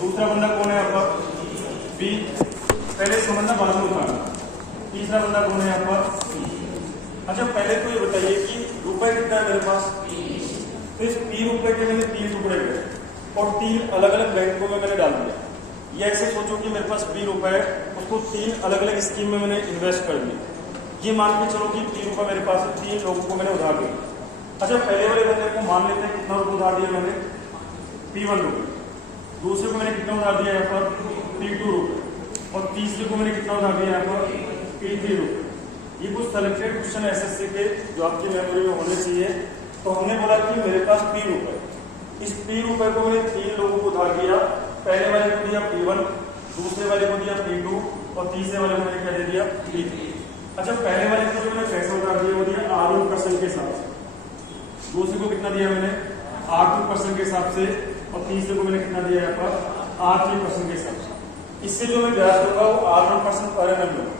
दूसरा बंदा कौन है यहाँ पर? बी। पहले समझना बाद में उठाना। तीसरा बंदा कौन है यहाँ पर? अच्छा पहले तो ये बताइए कि रुपए कितना है मेरे पास? तो इस 3 रुपए के मैंने 3 टुकड़े करे और 3 अलग अलग बैंकों में मैंने डाल दिया। ये ऐसे सोचो कि मेरे पास 20 रुपए है, उसको 3 अलग अलग स्कीम में मैंने इन्वेस्ट कर दिया। ये मान के चलो कि 3 रुपए मेरे पास है, 3 लोगों को मैंने उधार दिया। अच्छा पहले वाले बंदे को मान लेते हैं कितना रुपये उधार दिया मैंने? P1 रुपये। दूसरे को मैंने कितना उधार दिया यहाँ पर? P2 रुपये। और तीसरे को मैंने कितना उधार दिया यहाँ पर? P3 रुपये। ये कुछ सेलेक्टेड क्वेश्चन एसएससी के जो आपकी मेमोरी में होने चाहिए। तो हमने बोला कि मेरे पास P रुपये, इस P रुपये को मैंने 3 लोगों को उधार दिया। पहले वाले को दिया P1, दूसरे वाले को दिया P2 और तीसरे वाले को मैंने क्या दे दिया? P3। अच्छा पहले वाले को जो मैंने पैसा उधार दिया वो दिया R1% के हिसाब से, दूसरे को कितना दिया मैंने? R2% के हिसाब से और तीसरे को मैंने कितना दिया यहाँ पर? R3% के हिसाब से। इससे जो मैं ब्याज दूंगा वो R1% पर एनम लूंगा,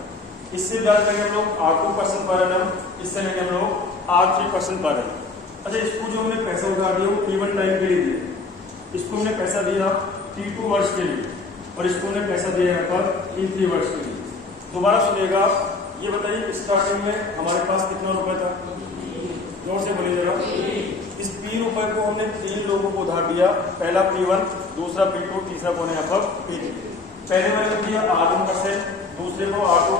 इससे ब्याज लेंगे हम लोग R2% पर एनम, इससे लेंगे हम लोग R3% पर एनम। अच्छा इसको जो हमने पैसा उधार दिया वो T1 टाइम के लिए दिया, इसको हमने पैसा दिया T2 वर्ष के लिए और इसको हमने पैसा दिया यहाँ पर T3 वर्ष के लिए। दोबारा सुनिएगा, ये बताइए स्टार्टिंग में हमारे पास कितना रुपए था? जोर से बोलिए जरा। इस P रुपए को हमने 3 लोगों को उधार दिया, पहला P1, दूसरा P2, तीसरा कौन है यहाँ पर? P3। पहले मैंने दिया R1%, दूसरे को R2,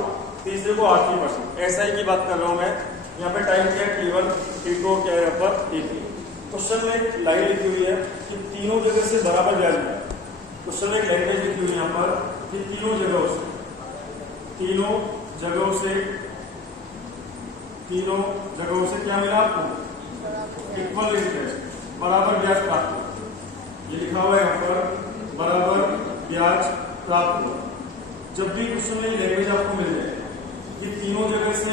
तीसरे को R3%। ऐसा ही की बात कर रहा हूँ मैं। यहाँ पे टाइम क्या है? T1, T2 क्या है यहाँ पर? T3। क्वेश्चन में एक लाइन लिखी हुई है कि तीनों जगह से बराबर ब्याज मिला। क्वेश्चन में एक लैंग्वेज लिखी हुई है यहाँ पर कि तीनों जगहों से क्या मिला आपको? इक्वल इंटरेस्ट, बराबर ब्याज प्राप्त हुआ। ये लिखा हुआ है यहाँ पर बराबर ब्याज प्राप्त हुआ। जब भी क्वेश्चन में लैंग्वेज आपको मिल जाए कि तीनों जगह से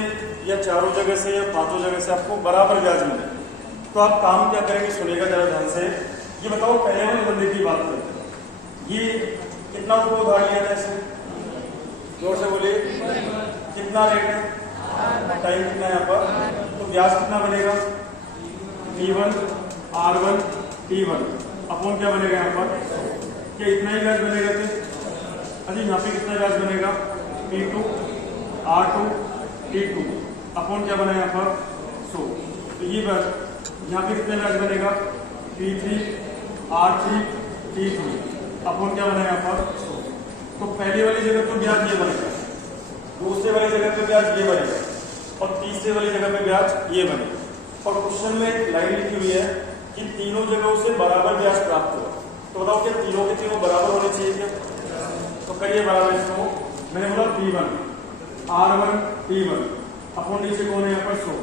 या चारों जगह से या पांचों जगह से आपको बराबर ब्याज मिले, तो आप काम क्या करेंगे? सुनेगा जरा ध्यान से। ये बताओ पहले वाले बंदे की बात करते हैं, ये कितना रुपये उधार लिया था इसे? जोर से बोलिए। कितना रेट है? टाइम कितना है यहाँ पर? तो ब्याज कितना बनेगा? P1 R1 T1 अपॉन क्या बनेगा यहाँ पर? क्या इतना ही ब्याज बनेगा? अरे यहाँ पे कितना ब्याज बनेगा? P2 R2 T2 अपॉन क्या बना यहाँ पर? 100। तो ये ब्याज यहाँ पे कितना ब्याज बनेगा? P3 R3 T3 अपॉन क्या बना यहाँ पर? 100। तो पहली वाली जगह तो ब्याज ये बनेगा, दूसरे वाली जगह पे ब्याज ये बनेगा और तीसरे वाली जगह पे ब्याज ये बनेगा। और क्वेश्चन में एक लाइन लिखी हुई है कि तीनों जगहों से बराबर ब्याज प्राप्त हुआ। तो बताओ क्या तीनों के तीनों बराबर होने चाहिए क्या? तो करिए बराबर इसको। मैंने बोला P1 R1 T1 अपॉन नीचे कौन है यहाँ पर? 100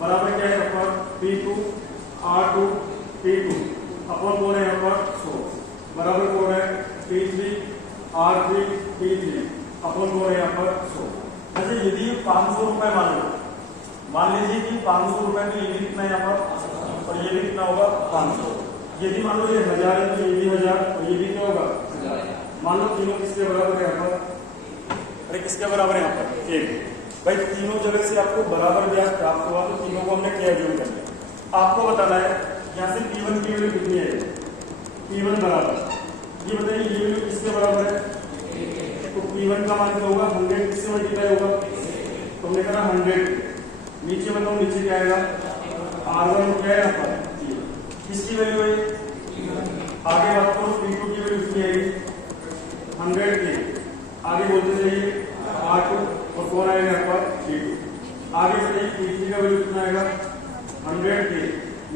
बराबर क्या है यहाँ पर? P2 R2 T2 अपॉन कौन है यहाँ पर? 100 बराबर कौन है? P3 R3 T3 अपॉन कौन है यहाँ पर? 100। अच्छा यदि 500 रुपए मान लीजिए कि 500 रुपए में ये भी कितना है यहाँ पर और ये भी कितना होगा? 500। यदि मान लो ये 1000 है तो ये भी 1000 और ये भी क्या होगा? मान लो तीनों किसके बराबर है यहाँ पर? अरे किसके बराबर है यहाँ पर? 1। भाई तीनों जगह से आपको बराबर ब्याज प्राप्त हुआ तो तीनों को हमने क्या एज्यूम कर लिया। आपको बताना है यहाँ से P1 की वैल्यू कितनी है? P1 बराबर, ये बताइए ये वैल्यू किसके बराबर है? तो P1 का मान क्या होगा? 100 किससे मल्टीप्लाई होगा? तो हमने कहा 100। नीचे बताओ नीचे क्या आएगा? R1 क्या है यहाँ पर? किसकी वैल्यू है? आगे बात करो P2 की वैल्यू कितनी आएगी? 100 की। आगे बोलते जाइए R2 और कौन आएगा यहाँ पर? P2। आगे बताइए P3 का वैल्यू कितना आएगा? 100 की।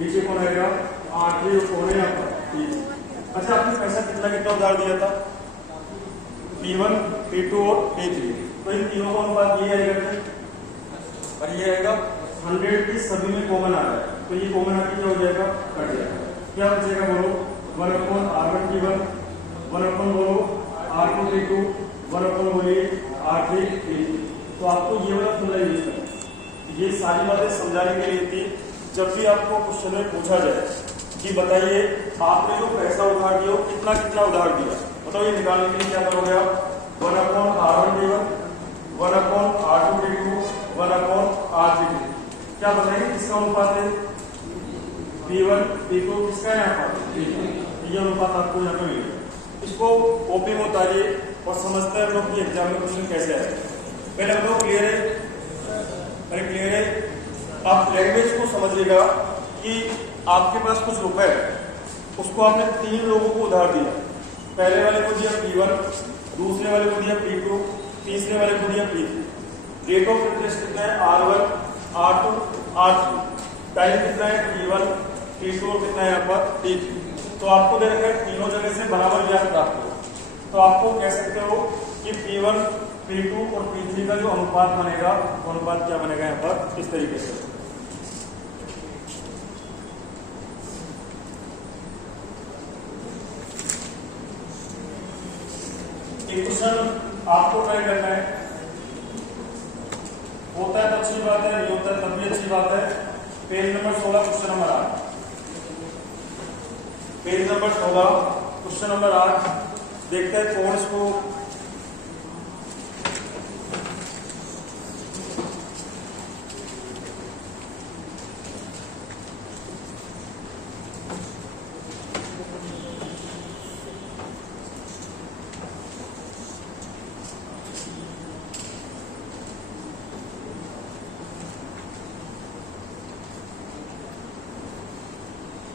नीचे कौन आएगा? R3 और कौन है यहाँ पर? P3। अच्छा आपने पैसा कितना उधार दिया था? P1 P2 और P3। तो इन तीनों का अनुपात ये आएगा और ये आएगा 100 की सभी में कॉमन आ रहा है, तो ये कॉमन आके क्या हो जाएगा? कट जाएगा। क्या बचेगा बोलो? 1 R1 T1 1 बोलो R2 T2 1 बोलिए R3 T3। तो आपको ये वाला फॉर्मूला यूज करना है। ये सारी बातें समझाने के लिए थी। जब भी आपको क्वेश्चन में पूछा जाए कि बताइए आपने जो पैसा उधार दिया कितना कितना उधार दिया, बताओ ये निकालने के लिए क्या करोगे आप? 1 R1 T1 1 R2 T2 1 R3 T2। क्या बताएंगे किसका अनुपात है? P1 P2 किसका है यहाँ पर? ये अनुपात आपको यहाँ पे मिलेगा। इसको कॉपी में उतारिए और समझते हैं लोग कि एग्जाम में क्वेश्चन कैसे आए। पहले बताओ क्लियर है? अरे क्लियर है? आप लैंग्वेज को समझिएगा कि आपके पास कुछ रुपए है, उसको आपने 3 लोगों को उधार दिया। पहले वाले को दिया P1, दूसरे वाले को दिया P2, तीसरे वाले को दिया P3। रेट ऑफ इंटरेस्ट कितना है? R1, R2, R3। टाइम कितना है? T1, T2 और कितना है यहाँ पर? T3। तो आपको दे रखा है तीनों जगह से बराबर ब्याज प्राप्त हो, तो आपको कह सकते हो कि P1, P2 और P3 का जो अनुपात बनेगा, वो अनुपात क्या बनेगा यहाँ पर? इस तरीके से। एक क्वेश्चन आपको ट्राई करना है, होता है तो अच्छी बात है, नहीं होता है तब भी अच्छी बात है। Page number 16 question number 8। Page number 16 question number 8 देखते हैं कौन इसको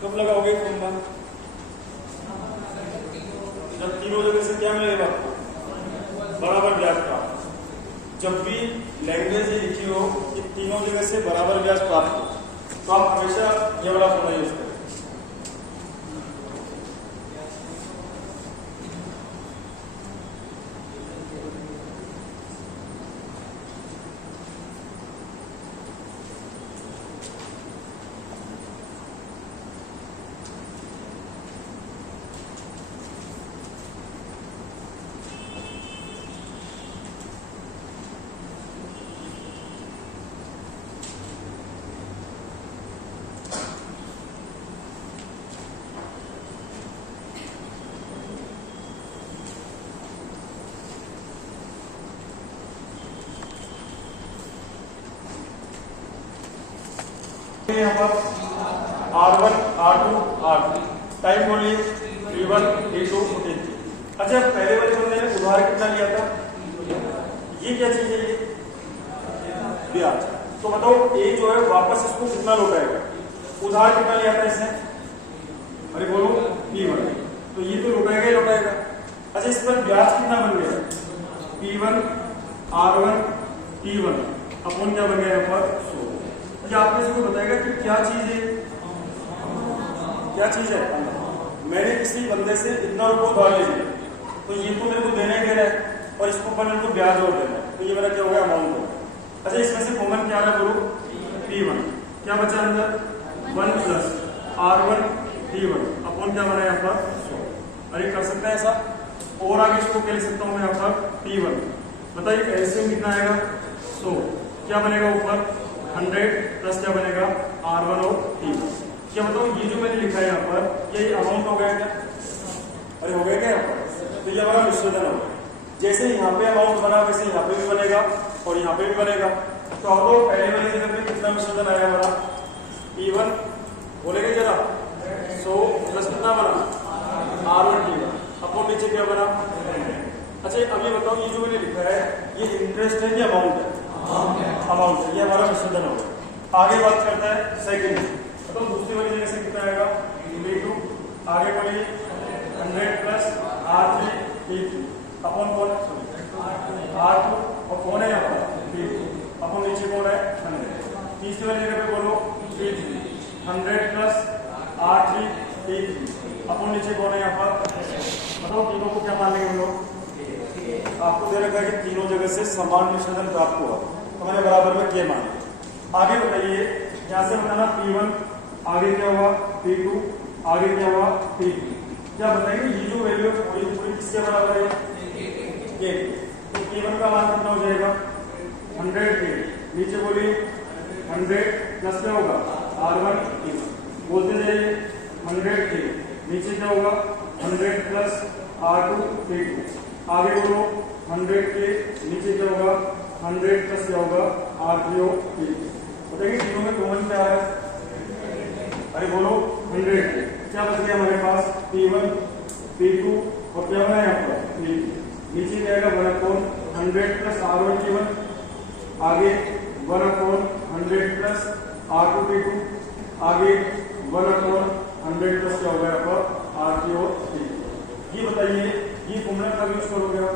कब लगाओगे फॉर्मूला? जब तीनों जगह से क्या मिलेगा? बराबर ब्याज प्राप्त। जब भी लैंग्वेज ये लिखी हो कि तीनों जगह से बराबर ब्याज प्राप्त हो, तो आप हमेशा ये वाला फॉर्मूला यूज करें। यहाँ पर R1, R2, R3 टाइम बोलिए T1, T2, T3। अच्छा पहले वाले बंदे ने उधार कितना लिया था? ये क्या चीज है? ये ब्याज। तो बताओ ए जो है वापस इसको कितना लौटाएगा? उधार कितना लिया था इसने? अरे बोलो P1, तो ये तो लौटाएगा ही लौटाएगा। अच्छा इस पर ब्याज कितना बन गया? P1, R1, T1 अपन क्या बन गया यहाँ पर? 100। ये आप में से कोई बताएगा कि क्या चीज है? क्या चीज है? मैंने किसी बंदे से इतना रुपया उधार ले लिया, तो ये तो मेरे को देना ही देना है और इसको ऊपर मेरे को ब्याज और देना है, तो ये मेरा क्या हो गया? अमाउंट हो गया। अच्छा इसमें से कॉमन क्या रहा? बोलो P1। क्या बचा अंदर? 1 प्लस R1 T1 अपन क्या बना यहाँ पर? 100। अरे कर सकता है ऐसा? और आगे इसको क्या लिख सकता हूँ मैं यहाँ पर? P1। बताइए एलसीएम कितना आएगा? 100। क्या बनेगा ऊपर? 100 प्लस क्या बनेगा? R1 और T1। क्या बताओ ये जो मैंने लिखा है यहाँ पर, ये अमाउंट हो गया क्या? अरे हो गया क्या यहाँ पर? तो ये हमारा मिश्रण हो गया। जैसे यहाँ पे अमाउंट बना वैसे यहाँ पे भी बनेगा और यहाँ पे भी बनेगा। तो अब तो पहले वाली जगह पे कितना मिश्रण आया हमारा? P1 बोलेगे जरा 100 प्लस कितना बना? R1 T1 अपो नीचे क्या बना? अच्छा अभी बताओ ये जो मैंने लिखा है ये इंटरेस्ट है कि अमाउंट है? अमाउंट है। ये हमारा मिश्रण हो गया। आगे बात करता है सेकंड। तो दूसरी वाली जगह से कितना आएगा? P2। आगे बढ़िए 100 प्लस R3 P3 अपन कौन है? R2 और कौन है यहाँ पर? P2 अपन नीचे कौन है? 100। तीसरी वाली जगह पे बोलो P3 100 प्लस R3 P3 अपन नीचे कौन है यहाँ पर? बताओ तीनों को क्या मान लेंगे हम लोग? आपको दे रखा है कि तीनों जगह से समान मिश्रण प्राप्त हुआ, तो मैंने बराबर में के मान। आगे बताइए यहाँ से बताना P1 आगे क्या हुआ? P2 आगे क्या हुआ? P3। क्या बताएंगे ये जो वैल्यू है पूरी किसके बराबर है? के। तो P1 का मान कितना हो जाएगा? 100 के। नीचे बोलिए 100 प्लस क्या होगा? R1 T1 बोलते जाइए 100 के। नीचे क्या होगा? 100 प्लस R2 T2। आगे बोलो 100 के। नीचे क्या होगा? 100 प्लस क्या होगा? R3 T2। बताइए तीनों में कॉमन क्या है? अरे बोलो 100। क्या बच गया हमारे पास? P1 P2 और क्या बना यहाँ पर 3, नीचे क्या आएगा 1/100 प्लस R1T1, आगे 1/100 प्लस R2T2, आगे 1/100 प्लस क्या होगा यहाँ पर R3 और T। ये बताइए ये फॉर्मूला कब यूज करोगे आप?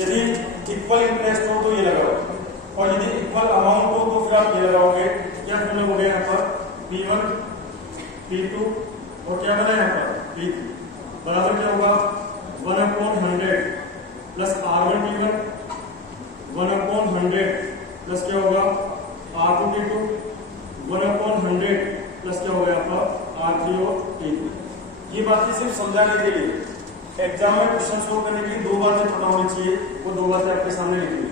यदि इक्वल इंटरेस्ट हो तो ये लगाओ, और यदि इक्वल अमाउंट हो तो फिर आप ये लगाओगे। क्या फॉर्मूला हो गया यहाँ पर P1 P2 और क्या बना यहाँ पर P3 बराबर क्या होगा 1/100 प्लस R1T1 1/100 प्लस क्या होगा R2T2 1/100 प्लस क्या होगा यहाँ पर R3 और T2। ये बातें सिर्फ समझाने के लिए, एग्जाम में क्वेश्चन सोल्व करने के लिए दो बातें पता होनी चाहिए, वो दो बातें आपके सामने लिखी हुई।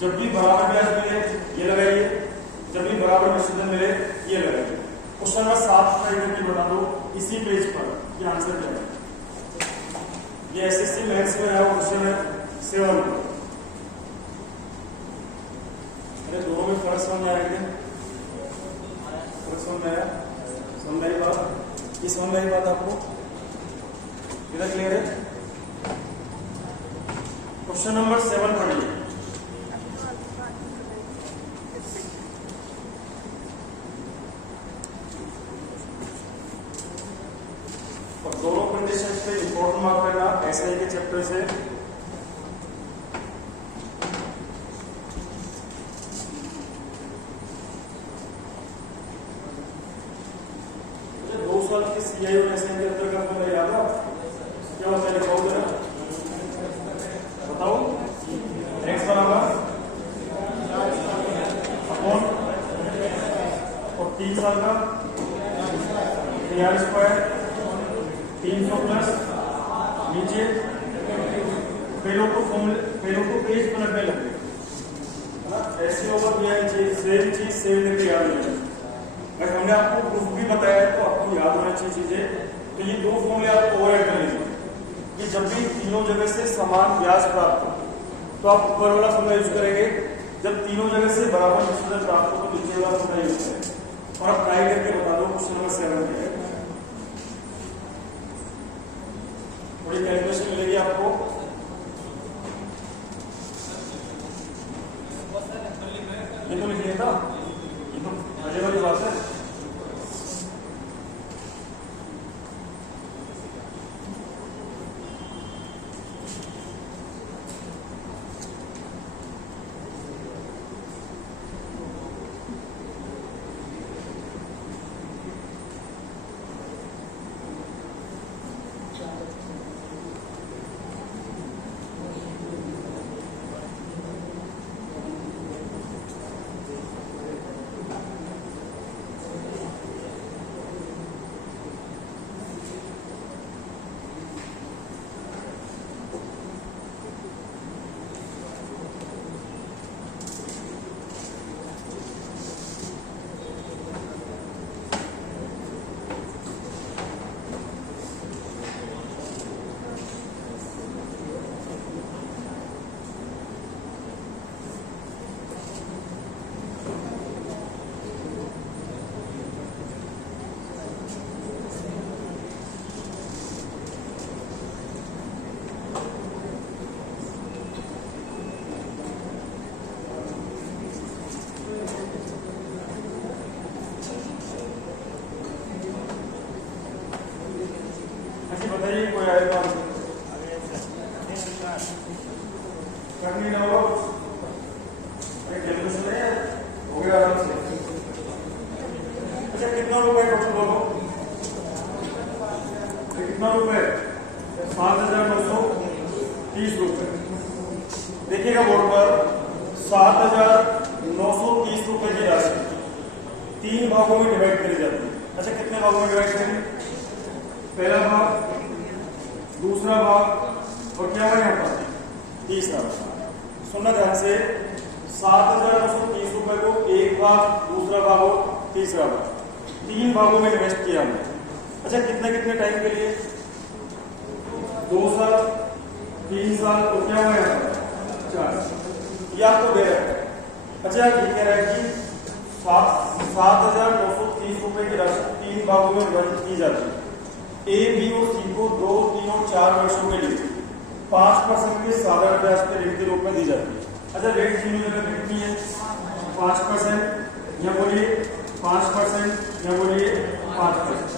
जब भी बराबर ब्याज मिले ये लगाइए, जब भी बराबर विच्छेदन मिले ये लगाइए। क्वेश्चन नंबर 7 ट्राई करके बता दो इसी पेज पर ये आंसर क्या है। ये एसएससी मैथ्स में है, क्वेश्चन है 7। अरे दोनों में फर्क समझ आएंगे, फर्क समझ आया? समझ आई बात? ये समझ आई बात आपको? इधर क्लियर है? क्वेश्चन नंबर 7 पढ़िए। और दोनों कंडीशन पे इंपॉर्टेंट मार्क करना एसआई के चैप्टर से। मुझे 2 साल के सीआई और एसआई के अंदर का फॉर्मूला याद है? क्या होता है लिखाओ जरा, बताओ। एक्स बराबर अपॉन और 3 साल का PR² 300 प्लस नीचे पेलो को पेज पलटने लगे ऐसे ओवर दिया नीचे सेम चीज सेम करके याद हो जाए। बट हमने आपको प्रूफ भी बताया है तो आपको याद होना चाहिए चीजें। तो ये दो फॉर्मूले आप ओवर ऐड कर लीजिए कि जब भी तीनों जगह से समान ब्याज प्राप्त हो तो आप ऊपर वाला फॉर्मूला यूज करेंगे, जब तीनों जगह से बराबर विच्छेदन प्राप्त हो तो नीचे वाला फॉर्मूला यूज करेंगे। और आप ट्राई करके बता दो क्वेश्चन नंबर 7 के है। थोड़ी कैलकुलेशन मिलेगी आपको। ये तो लिख लिया था, ये तो मजे वाली बात है। बताइए कोई आए तो करनी ना हो कैलकुलेशन है हो गया आराम से। अच्छा कितना रुपए टोटल बोलो, कितना रुपए 7,930 रुपए। देखिएगा बोर्ड पर 7,930 रुपए की राशि 3 भागों में डिवाइड करी जाती है। अच्छा कितने भागों में डिवाइड करें? पहला भाग, दूसरा भाग और क्या है यहाँ पर तीसरा भाग। सुनना ध्यान से, 7,930 रुपए को एक भाग, दूसरा भाग और तीसरा भाग 3 भागों में इन्वेस्ट किया हमने। अच्छा कितने कितने टाइम के लिए? 2 साल, 3 साल और क्या हुआ यहाँ पर 4। ये आपको दे रहा है। अच्छा ये कह रहा है कि 7,930 रुपए की राशि 3 भागों में विभाजित की जाती है। ए बी और सी को 2, 3 और 4 वर्षों के लिए 5% के साधारण ब्याज पर ऋण के रूप में दी जाती है। अच्छा, रेट तीनों जगह कितनी है? 5%, या बोलिए 5%, या बोलिए 5%।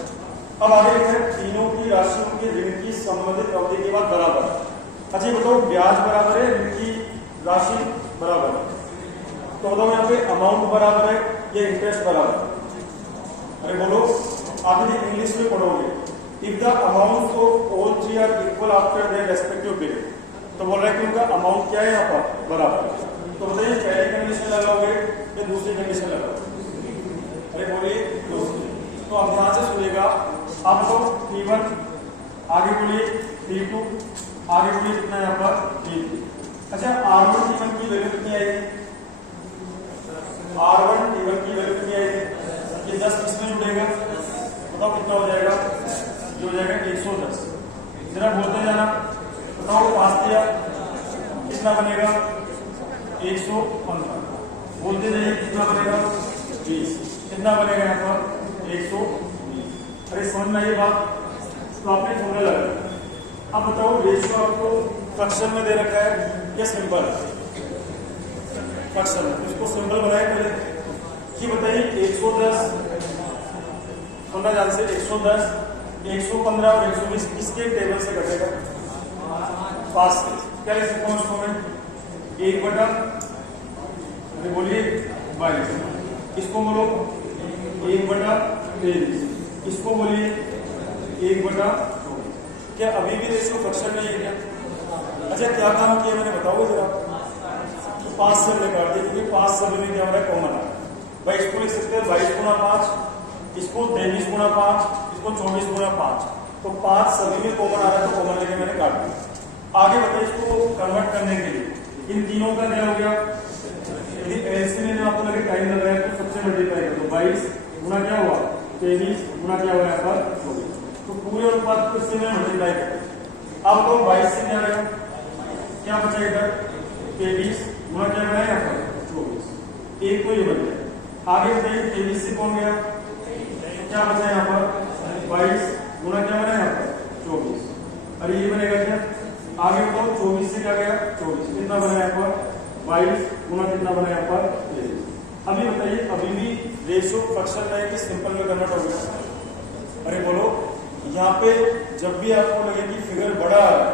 अब आगे लिखा है तीनों की राशि उनके ऋण की संबंधित अवधि के बाद बराबर। अच्छा, ये बताओ ब्याज बराबर है, ऋण की राशि बराबर है, तो बताओ यहाँ पे अमाउंट बराबर है या इंटरेस्ट बराबर है? अरे बोलो, आप यदि इंग्लिश में पढ़ोगे, if the amount of all three are equal after their respective period, तो बोल रहा है कि उनका अमाउंट क्या है यहाँ पर? बराबर। तो बताइए पहली कंडीशन लगाओगे या दूसरी कंडीशन लगाओगे? अरे बोलिए दूसरी। तो आप ध्यान से सुनिएगा, आप तो T1, आगे बोलिए T2, आगे बोलिए कितना यहाँ पर T3। अच्छा, R1 T1 की वैल्यू कितनी आएगी? R1 T1 की वैल्यू कितनी आएगी? ये 10 किसमें जुड़ेगा? बताओ कितना हो जाएगा? ये हो जाएगा 110। जरा बोलते जाना, बताओ 5 दिया कितना बनेगा? 115। बोलते जाइए कितना बनेगा? 20। कितना बनेगा यहाँ पर? 120। अरे समझ में आई बात? तो आपने फॉर्मूला लगाया। अब बताओ रेशियो आपको फ्रैक्शन में दे रखा है या सिंपल? फ्रैक्शन में। इसको सिंपल बनाए पहले कि बताइए 110, 15 जान से 110, 115 और 120 किसके टेबल से घटेगा? 5 से। क्या लिख सकता हूँ इसको मैं? 1/, बोलिए 22। इसको बोलो 1/23। इसको बोलिए 1/24। क्या अभी भी रेशियो फ्रैक्शन नहीं है क्या? अच्छा, क्या काम किया मैंने बताओ जरा? 5 से हमने काट दिया, क्योंकि 5 सभी में क्या हो रहा है? कॉमन है भाई। इसको लिख सकते हैं 22 गुणा 5, इसको 23 गुणा 5, इसको 24 गुणा 5। तो 5 सभी में कॉमन आ रहा है, तो कॉमन लेके मैंने काट दिया। आगे बताइए इसको कन्वर्ट करने के लिए इन तीनों का क्या हो गया? यदि एलसीएम में आपको लगे टाइम लग रहा है तो सबसे मल्टीप्लाई कर दो। 22 गुना क्या हुआ? 23 गुना क्या हुआ यहाँ पर? 24। तो पूरे उत्पाद को इससे मैं मल्टीप्लाई कर। अब तो 22 से क्या आएगा? क्या बचा इधर? 23 गुना क्या बना यहाँ पर? 24। एक तो ये बन गया। आगे बताइए 23 से कौन गया? क्या बचा यहाँ पर? 22 गुना क्या बना यहाँ पर? 24। अरे ये बनेगा क्या? आगे बताओ 24 से क्या गया? 24। कितना बना यहाँ पर? 22 गुना कितना बना यहाँ पर? 23। अभी बताइए अभी भी रेशियो फ्रैक्शन में कि सिंपल में कन्वर्ट हो गया? अरे बोलो, यहाँ पे जब भी आपको लगे कि फिगर बड़ा आ रहा है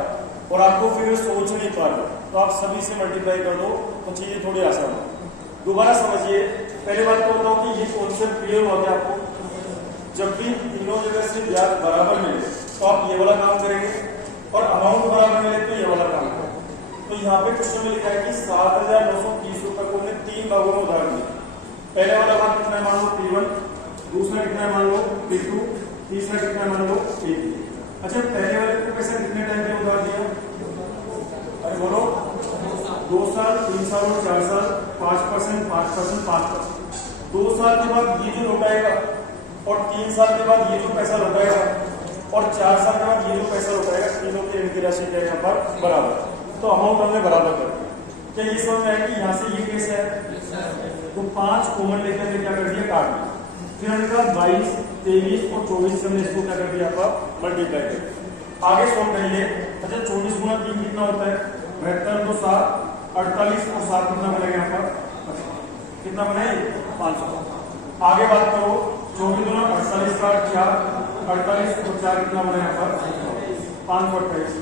और आपको फिगर सोच नहीं पा रहे, तो आप सभी से मल्टीप्लाई कर दो तो चीजें थोड़ी आसान हो। दोबारा समझिए, पहले बात तो बताओ कि ये कॉन्सेप्ट क्लियर हो गया आपको? जब भी तीनों जगह से ब्याज बराबर मिले तो आप ये वाला काम करेंगे, और अमाउंट बराबर मिले तो ये वाला काम करेंगे। तो यहाँ पे क्वेश्चन में लिखा है कि 7,930 रुपए को हमने 3 भागों में उधार दिया। पहले वाला भाग कितना है मान लो? T1, दूसरा कितना है मान लो? T2, तीसरा कितना है मान लो? T3। अच्छा, पहले वाले को पैसा कितने टाइम पे उधार दिया? अरे बोलो, 2 साल, 3 साल और 4 साल, 5%, 5%, 5%। 2 साल के बाद ये जो लौटाएगा, और 3 साल के बाद ये जो पैसा लौटाएगा, और 4 साल के बाद ये जो पैसा लौटाएगा, तीनों की ऋण की राशि क्या है यहाँ पर? बराबर। तो अमाउंट हमने बराबर कर दिया। क्या ये समझ में आया कि यहाँ से ये केस है? तो 5 कॉमन लेकर हमने क्या कर दिया? काट दिया। फिर हमने कहा 22, 23 और 24 से हमने इसको क्या कर दिया? आपका मल्टीप्लाई कर दिया। आगे सॉल्व करिए। अच्छा, 24 गुना 3 कितना होता है? 72 तो 7, 48 और 7 कितना बनेगा यहाँ पर? कितना बने? 500। आगे बात करो, 24 गुना 48 का 4, 48 और 4 कितना बने यहाँ पर? 528।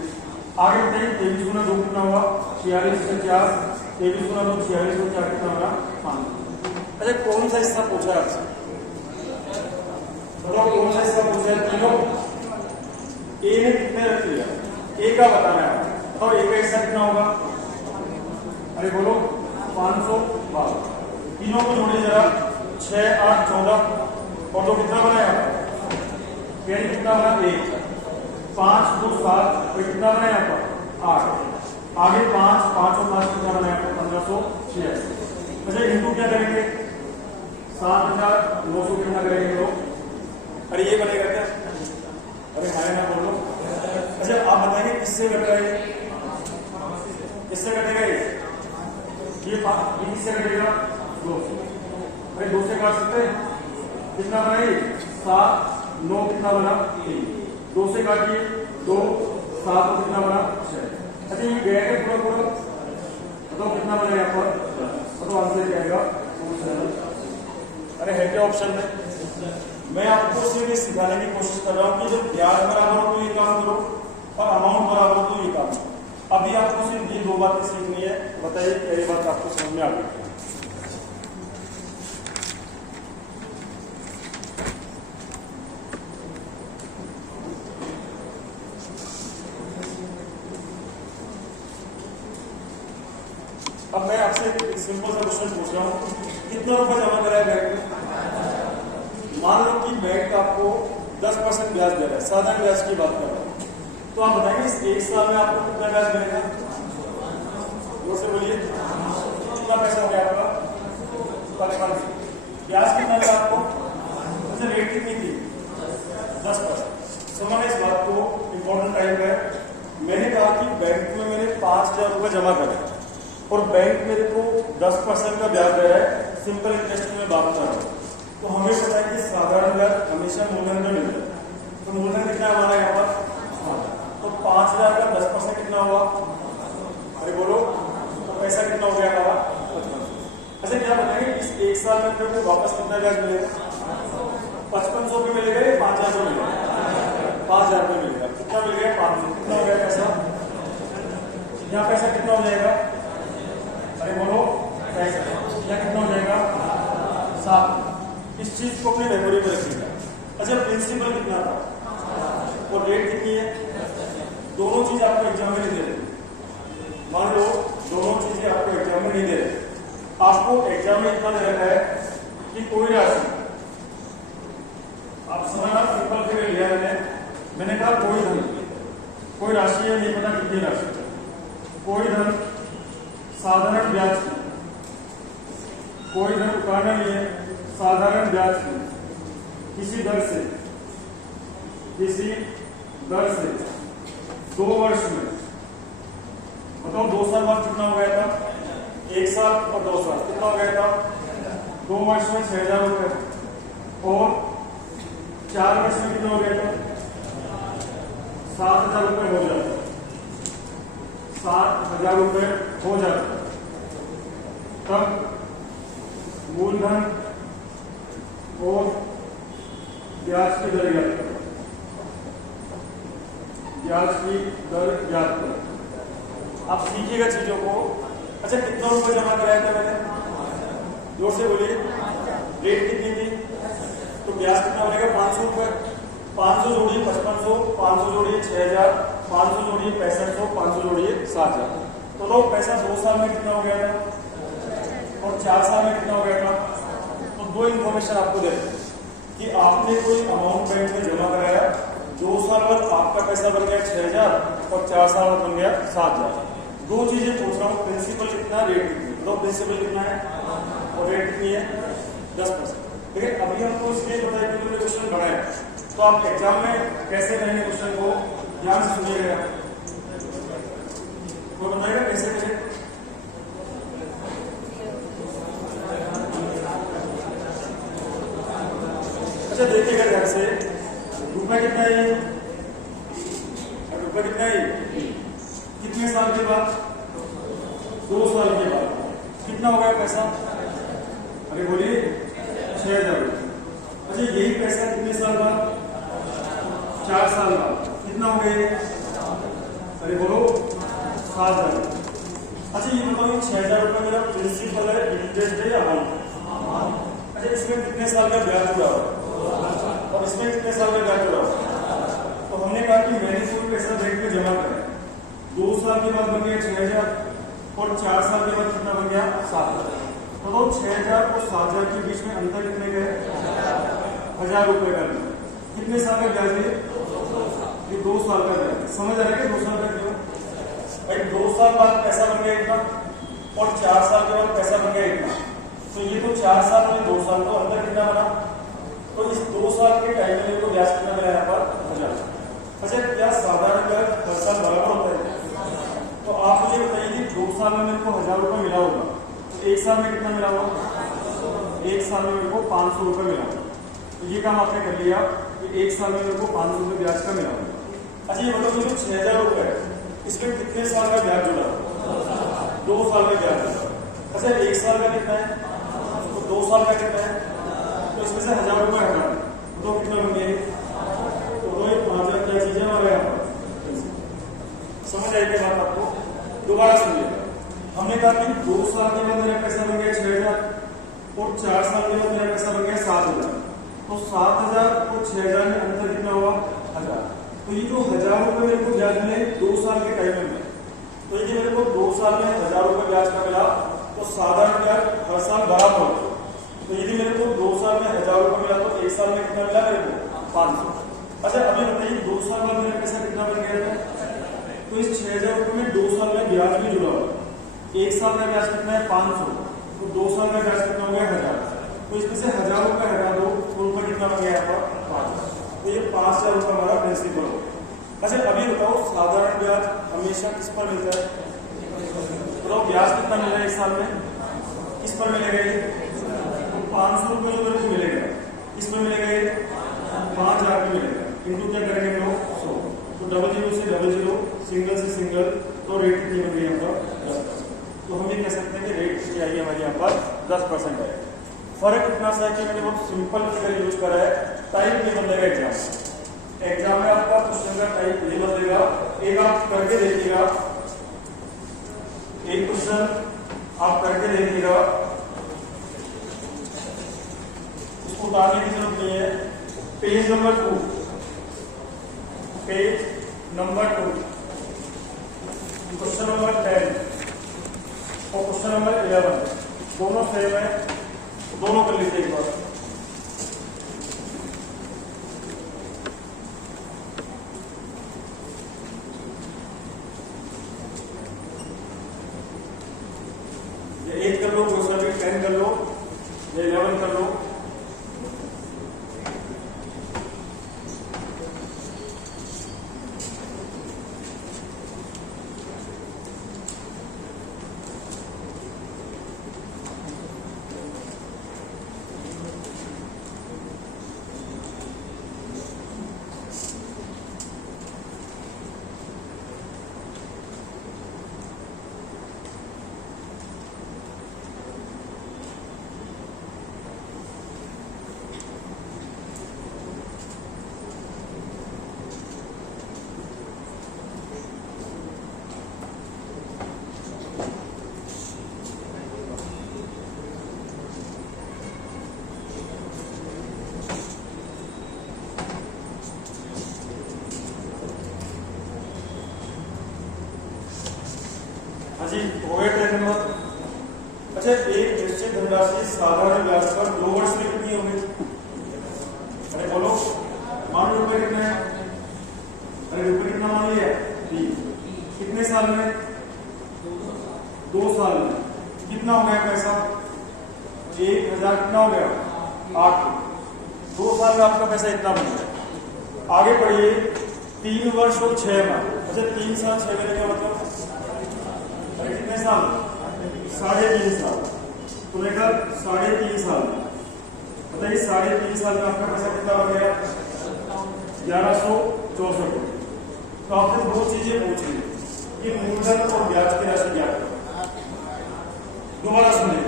आगे बताइए 23 गुना 2 कितना हुआ? 46 से 4, 23 गुना 2 46 और 4 कितना होगा? 5। अच्छा, कौन सा हिस्सा पूछा है आपसे? बताओ कौन सा हिस्सा पूछा है? तीनों। ए ने कितने रख लिया? ए का बताना है। बताओ ए का हिस्सा कितना होगा? अरे बोलो 512। तीनों को जोड़िए जरा, 6, 8, 14 और 2 कितना बना यहाँ पर? कितना बना? 1। 5, 2, 7 और कितना बना यहाँ पर? 8। आगे 5, 5 और 5 कितना बना यहाँ पर? 1586। अच्छा, इनको क्या करेंगे? 7,900 कितना करेंगे लोग? अरे ये बनेगा क्या? अरे हाय ना बोलो। अच्छा, आप बताएंगे किससे घट रहा है? किससे घटेगा ये? किससे घटेगा? 2 से। अरे 2 से काट सकते हैं? कितना बना ये? 7, 9 कितना बना? 3। 2 से काटिए 2, 7 और कितना बना 6। अच्छा ये गया है पूरा पूरा, बताओ कितना बना यहाँ पर, बताओ आंसर क्या आएगा। अरे है क्या ऑप्शन में? मैं आपको सिर्फ ये सिखाने की कोशिश कर रहा हूँ कि जब ब्याज बराबर हो तो ये काम करो और अमाउंट बराबर हो तो ये काम करो। अभी आपको सिर्फ ये 2 बातें सीखनी है। बताइए क्या ये बात आपको समझ में आ गई? अब मैं आपसे एक सिंपल सा क्वेश्चन पूछ रहा हूँ, कितना रुपए जमा करा है बैंक में? मान लो कि बैंक आपको 10% ब्याज दे रहा है, साधारण ब्याज की बात कर रहा हूँ, तो आप बताएंगे इस 1 साल में आपको कितना ब्याज मिलेगा? जोर से बोलिए, कितना पैसा हो गया आपका? 55। ब्याज कितना लगा आपको? अच्छा रेट कितनी थी? 10%। समझना इस बात को, इंपॉर्टेंट टाइम है। मैंने कहा कि बैंक में मैंने 5000 रुपये जमा करे और बैंक मेरे को 10% का ब्याज दे रहा है, सिंपल इंटरेस्ट में बात कर रहा हूँ, तो हमें पता है कि साधारण ब्याज हमेशा मूलधन का मिलता है। तो मूलधन कितना हमारा यहाँ पर? तो 5000 का 10% कितना हुआ? अरे बोलो, तो पैसा कितना हो गया हमारा? 55। अच्छा क्या बताएंगे इस 1 साल में मेरे को वापस कितना ब्याज मिलेगा? 5500 पे मिलेगा या 5000 पे मिलेगा? 5000 पे मिलेगा। कितना मिल गया? 500। कितना हो गया पैसा? यहाँ पैसा कितना हो जाएगा? अरे बोलो, पैसा यहाँ कितना हो जाएगा? 7। इस चीज को अपने मेमोरी में रखिएगा। अच्छा प्रिंसिपल कितना था और रेट कितनी है? दोनों चीज आपको एग्जाम में नहीं दे रहे। मान लो दोनों चीजें आपको एग्जाम में नहीं दे रहे, आपको एग्जाम में इतना दे रखा है कि कोई राशि, आप समझना सिंपल फिगर लिया मैंने कहा कोई धन, कोई राशि है नहीं पता कितनी राशि, कोई धन साधारण ब्याज की, कोई धन उतारना नहीं है, साधारण ब्याज की किसी दर से 2 वर्ष में, बताओ 2 साल बाद कितना हो गया था? 1 साल और 2 साल कितना हो गया था? 2 वर्ष में 6000 रुपए और 4 वर्ष में कितना हो गया था? 7000 रुपए हो जाता, 7000 रुपए हो जाता। तब मूलधन और ब्याज की दर ज्ञात करो, ब्याज की दर ज्ञात करो। आप सीखिएगा चीजों को। अच्छा कितना रुपए जमा कराया था मैंने? जोर से बोलिए, रेट कितनी थी? तो ब्याज कितना बनेगा? 500 रुपए। 500 जोड़िए 5500, 500 जोड़िए 6000, 500 जोड़िए 6500, 500 जोड़िए 7000। तो लो पैसा 2 साल में कितना हो गया था और 4 साल में कितना हो गया था? तो 2 इंफॉर्मेशन आपको दे कि आपने कोई अमाउंट बैंक में जमा कराया, 2 साल बाद आपका पैसा बन गया 6000 और 4 साल बाद बन गया 7000। 2 चीजें पूछ रहा हूँ, प्रिंसिपल कितना, रेट कितना। तो प्रिंसिपल कितना है और रेट कितनी है? 10%। लेकिन अभी हमको इसलिए बताया कि मैंने क्वेश्चन बनाया, तो आप एग्जाम में कैसे करेंगे क्वेश्चन को ध्यान से सुनिएगा। तो बताएगा कैसे करें? अच्छा देखिएगा ध्यान से, रुपए कितना है? रुपए कितना है? कितने साल के बाद? 2 साल के बाद कितना हो गया पैसा? अरे बोलिए 6000 रुपये। अच्छा यही पैसा कितने साल बाद? 4 साल बाद कितना हो गए? अरे बोलो 7000। अच्छा ये बताओ 6000 रुपये मेरा प्रिंसिपल है, इंटरेस्ट है या अमाउंट? अच्छा इसमें कितने साल का ब्याज जुड़ा हुआ और इसमें कितने साल का ब्याज जुड़ा हुआ? तो हमने कहा कि मैंने कोई पैसा बैंक में जमा करा, 2 साल के बाद बन गया 6000 और 4 साल के बाद कितना बन गया? 7000। तो 6000 और 7000 के बीच में अंतर कितने गए? 1000 रुपए का। कितने साल का ब्याज है? ये 2 साल का ब्याज। समझ आ रहा है? 2 साल का क्यों भाई? 2 साल बाद पैसा बन गया इतना और 4 साल के बाद पैसा बन गया इतना, तो ये तो 4 साल में 2 साल, तो अंतर कितना बना? तो इस 2 साल के टाइम में मेरे को ब्याज कितना मिला यहाँ पर? 1000। अच्छा क्या साधारण ब्याज हर साल बराबर होता है? तो आप मुझे बताइए कि 2 साल में मेरे को 1000 रुपये मिला होगा, तो 1 साल में कितना मिला होगा? 1 साल में मेरे को 500 रुपये मिला होगा। तो ये काम आपने कर लिया। कि 1 साल में मेरे को 500 रुपये ब्याज का मिला होगा। अच्छा ये बताओ जो 6000 रुपये है इसमें कितने साल का ब्याज जुड़ा? 2 साल का ब्याज जुड़ा। अच्छा 1 साल का कितना है तो 2 साल का कितना है, तो इसमें से 1000 रुपये हटा तो कितना बन गया? तो ये 5000 क्या चीजें हमारे यहाँ पर समझ आएगी बात आपको? दोबारा सुनिए, हमने कहा कि 2 साल के बाद मेरा पैसा बन गया 6000 और 4 साल के बाद मेरा पैसा बन गया 7000। तो 7000 और 6000 में अंतर कितना हुआ? 1000। तो ये जो 1000 रुपये मेरे को ब्याज मिले 2 साल के टाइम में, तो ये मेरे को 2 साल में 1000 रुपये ब्याज का मिला तो साधारण ब्याज हर साल बराबर होता है। तो यदि मेरे को 2 साल में 1000 रुपये मिला तो 1 साल में कितना मिला मेरे को? 500। अच्छा अभी बताइए 2 साल बाद मेरा पैसा कितना बन गया था? तो इस 6000 रुपये में 2 साल में ब्याज भी जुड़ा हुआ। 1 साल का ब्याज कितना है? 500। तो 2 साल का ब्याज कितना हो गया? 1000। तो इसमें से 1000 रुपये हटा दो तो उनका कितना बन गया यहाँ पर? 5। तो ये 5000 रुपये हमारा प्रिंसिपल हो गया। अच्छा अभी बताओ साधारण ब्याज हमेशा किस पर मिलता है? बताओ ब्याज कितना मिल रहा है 1 साल में? किस पर मिलेगा ये? तो 500 रुपये जो मेरे को मिलेगा इसमें मिलेगा ये 5000 में मिलेगा। किंतु क्या करेंगे हम लोग? 100। तो 00 से 00, सिंगल से सिंगल, तो रेट कितनी बन गई यहाँ पर? 10%। तो हम ये कह सकते हैं कि रेट कितनी आई है हमारे यहाँ पर? 10% है। फर्क इतना सा है कि मैंने बहुत सिंपल फिगर यूज करा है, टाइप नहीं बदलेगा एग्जाम में आपका क्वेश्चन का टाइप नहीं बदलेगा। एक आप करके देखिएगा, एक क्वेश्चन आप करके देखिएगा, उसको उतारने की जरूरत नहीं है। पेज नंबर 2 क्वेश्चन नंबर 10 और क्वेश्चन नंबर 11 दोनों सेम है, दोनों कर लीजिए एक बार। ये 8 कर लो, दूसरा भी 10 कर लो, ये 11 कर लो। जी हो गया ट्रेन नंबर। अच्छा एक निश्चित धनराशि साधारण ब्याज पर 2 वर्ष में कितनी होगी? अरे बोलो, मान लो रुपए कितने हैं? अरे रुपए कितना मान लिया? 20। कितने साल में? 2 साल में। कितना हो गया पैसा? 1000। कितना हो गया? 8। 2 साल में आपका पैसा इतना बन गया। आगे बढ़िए, 3 वर्ष और 6 माह। अच्छा 3 साल 6 महीने का मतलब कितने साल? 3.5 साल। तो लेकर 3.5 साल बताइए, 3.5 साल में आपका पैसा कितना बन गया? 1164। तो आपसे 2 चीजें पूछी कि मूलधन और ब्याज की राशि क्या है। दोबारा सुनिए।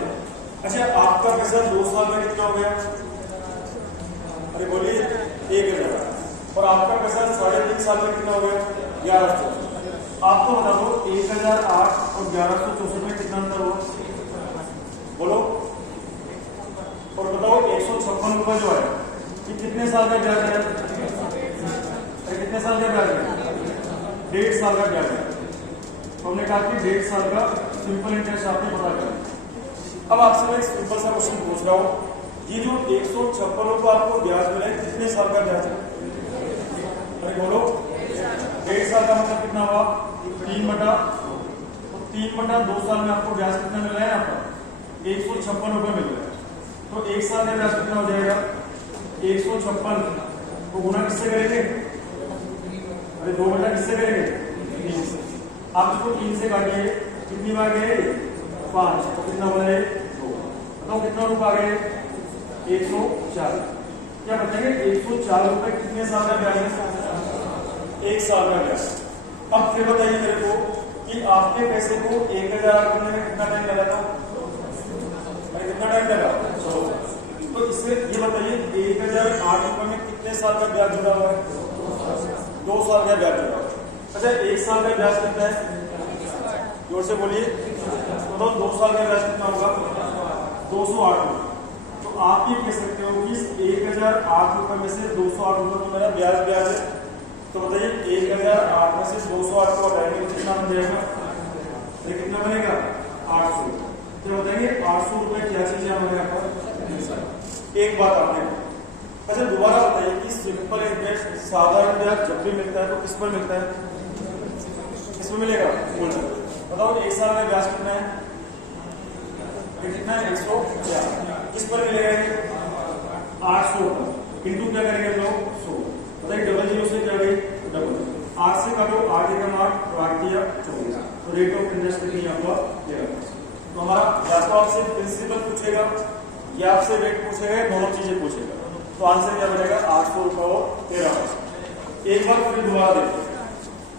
अच्छा आपका पैसा 2 साल में कितना हो गया? अरे बोलिए 1000। और आपका पैसा 3.5 साल में कितना हो गया? 1100। आपको बता दो 1008 और 1164 में कितना अंतर हुआ? बोलो। और बताओ 156 रुपए जो है ये कितने साल का ब्याज है? कितने साल का ब्याज है? 1.5 साल का ब्याज है। तो हमने कहा कि 1.5 साल का सिंपल इंटरेस्ट आपने पता करें। अब आपसे मैं एक सिंपल सा क्वेश्चन पूछ रहा हूँ, ये जो 156 रुपए आपको ब्याज मिला है कितने साल का ब्याज है? अरे बोलो। 1.5 साल का मतलब कितना हुआ? 3/2 साल में आपको ब्याज कितना मिल रहा है? यहाँ पर 156 रुपए मिल रहा है। तो 1 साल का ब्याज कितना हो जाएगा? 156 को गुना किससे करेंगे? अरे 2 बटा किससे करेंगे? 3 से। आप इसको 3 से काटिए, कितनी बार गए? 5। तो कितना बना है? 2। बताओ कितना रुपए आ गए? 140। क्या बताएंगे 104 रुपए कितने साल का ब्याज है? 1 साल का ब्याज। अब फिर बताइए मेरे को कि आपके पैसे को 1000 बनने में कितना टाइम लगा था? कितना टाइम लगा? तो इससे ये बताइए 1008 रुपए में कितने साल का ब्याज जुड़ा हुआ है? 2 साल का ब्याज जुड़ा हुआ है। अच्छा 1 साल का ब्याज कितना है? जोर से बोलिए। तो 2 साल का ब्याज कितना होगा? 208 रुपए। तो आप ये कह सकते हो कि 1008 रुपए में से 208 रुपए तो मेरा ब्याज है। तो बताइए 1008 में से 208 को हटाएंगे तो कितना बन जाएगा? ये कितना बनेगा? 800। तो बताएंगे 800 रुपए क्या चीज है हमारे यहाँ पर? एक बात आपने। अच्छा दोबारा बताइए कि सिंपल इंटरेस्ट साधारण ब्याज जब भी मिलता है तो किस पर मिलता है? किस पर मिलेगा? बताओ 1 साल का ब्याज कितना है? कितना है? 104। किस पर मिलेगा? 800 पर। इंटू क्या करेंगे हम लोग? 100। बताइए डबल जीरो से क्या गई? डबल। 8 से काटो 8 एकम 8 और 8 दिया 24। तो रेट ऑफ इंटरेस्ट कितनी आपका? 13। तो हमारा या तो आपसे प्रिंसिपल पूछेगा या आपसे रेट पूछेगा, दोनों चीजें पूछेगा। तो आंसर क्या बनेगा? 800 रुपए और 13। एक बार फिर दोबारा देखिए।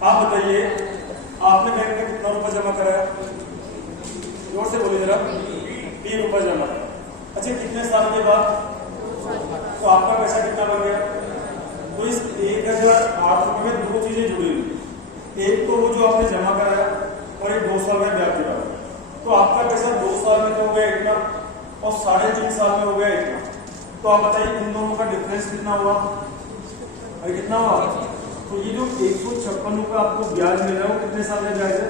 आप बताइए आपने बैंक में कितना रुपए जमा कराया? जोर से बोलिए जरा। 3 रुपए जमा। अच्छा कितने साल के बाद? तो आपका पैसा कितना बन गया? तो इस 1008 रुपए में 2 चीजें जुड़ी हुई। एक तो वो जो आपने जमा कराया और एक 2 साल में ब्याज जुड़ा। तो आपका पैसा 2 साल में तो हो गया इतना और 3.5 साल में हो गया इतना। तो आप बताइए इन दोनों का डिफरेंस कितना हुआ? अरे कितना हुआ? तो ये जो 156 रुपए आपको ब्याज मिल रहा है वो कितने साल का ब्याज है?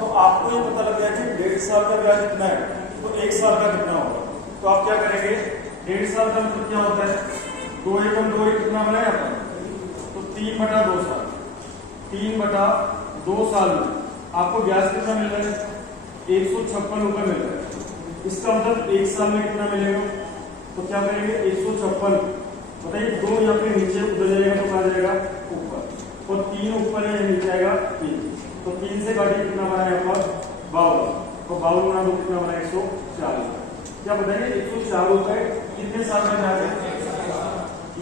तो आपको ये पता लग गया कि 1.5 साल का ब्याज कितना है, तो 1 साल का कितना होगा। तो आप क्या करेंगे? 1.5 साल का मतलब क्या होता है? 2 एकम 2 कितना बनाया अपन? तो 3/2 साल। 3/2 साल में आपको ब्याज कितना मिल रहा है? 156 रुपए मिल रहा है। इसका मतलब 1 साल में कितना मिलेगा? तो क्या करेंगे? 156 बताइए 2 या फिर नीचे उधर जाएगा तो कहा जाएगा ऊपर, और 3 ऊपर है नीचे आएगा 3। तो 3 से काटिए कितना बना है आपका? 52। तो 52 गुना 2 कितना बना? 104। क्या बताइए 104 रुपए कितने साल में ब्याज है?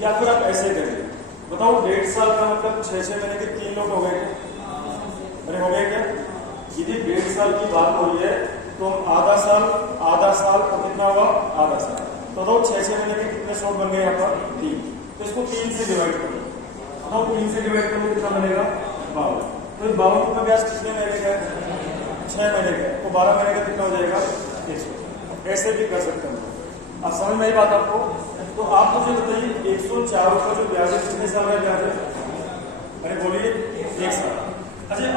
या फिर आप ऐसे करिए, बताओ 1.5 साल का मतलब 6 महीने के 3 लोग हो गए क्या? अरे हो गए क्या? यदि 1.5 साल की बात हो रही है तो हम आधा साल और कितना हुआ? आधा साल। तो 6 महीने के कितने शॉट बन गए यहाँ पर? 3। तो इसको 3 से डिवाइड करो। तो 3 से डिवाइड करो कितना बनेगा? 52। तो 52 रुपए ब्याज कितने महीने का है? 6 महीने का। तो 12 महीने का कितना हो जाएगा? 100। ऐसे भी कर सकते हैं। अब समझ में आई बात आपको? तो आप मुझे बताइए 104 रुपए जो ब्याज है कितने साल का ब्याज है? अरे बोलिए 1 साल। अच्छा